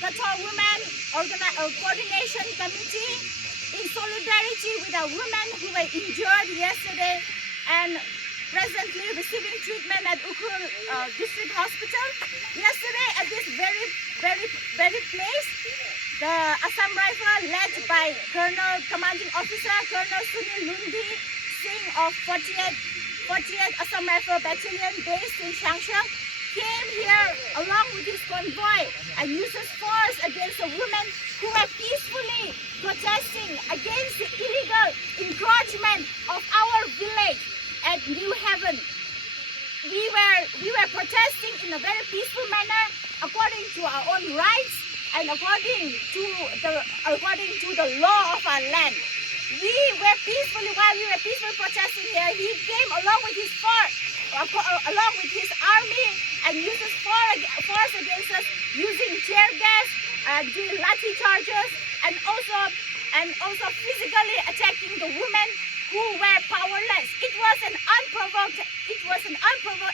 Katho Women Coordination Committee, in solidarity with our women who were injured yesterday and presently receiving treatment at Ukhrul District Hospital. Yesterday at this very place, the Assam Rifle led by Commanding Officer Colonel Sunil Lundi Singh of 48th Assam Rifle Battalion based in Changsha came here along with his convoy and uses force against the women who were peacefully protesting against the illegal encroachment of our village at New Haven. We were protesting in a very peaceful manner according to our own rights and according to the law of our land. While we were peacefully protesting here, he came along with his army and uses force against us using tear gas, doing lathi charges, and also physically attacking the women who were powerless. It was an unprovoked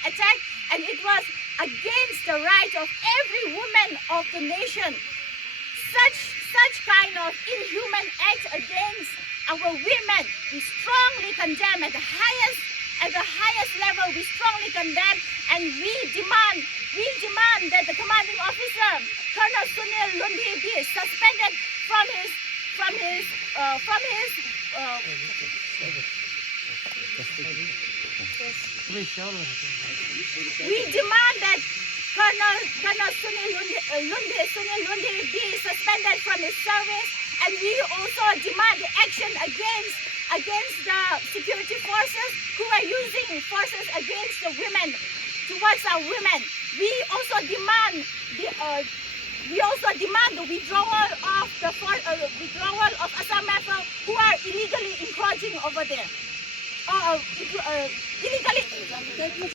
attack, and it was against the right of every woman of the nation. Such kind of inhuman act against our women, we strongly condemn at the highest level. We strongly condemn, and we demand that the commanding officer, Colonel Sunil Lundi, be suspended from his We demand that Colonel Sunil Lundi be suspended from his service, and we also demand action against the security forces who are using forces against the women, towards our women. We also demand the withdrawal of Assam Rifle who are illegally encroaching over there. Illegally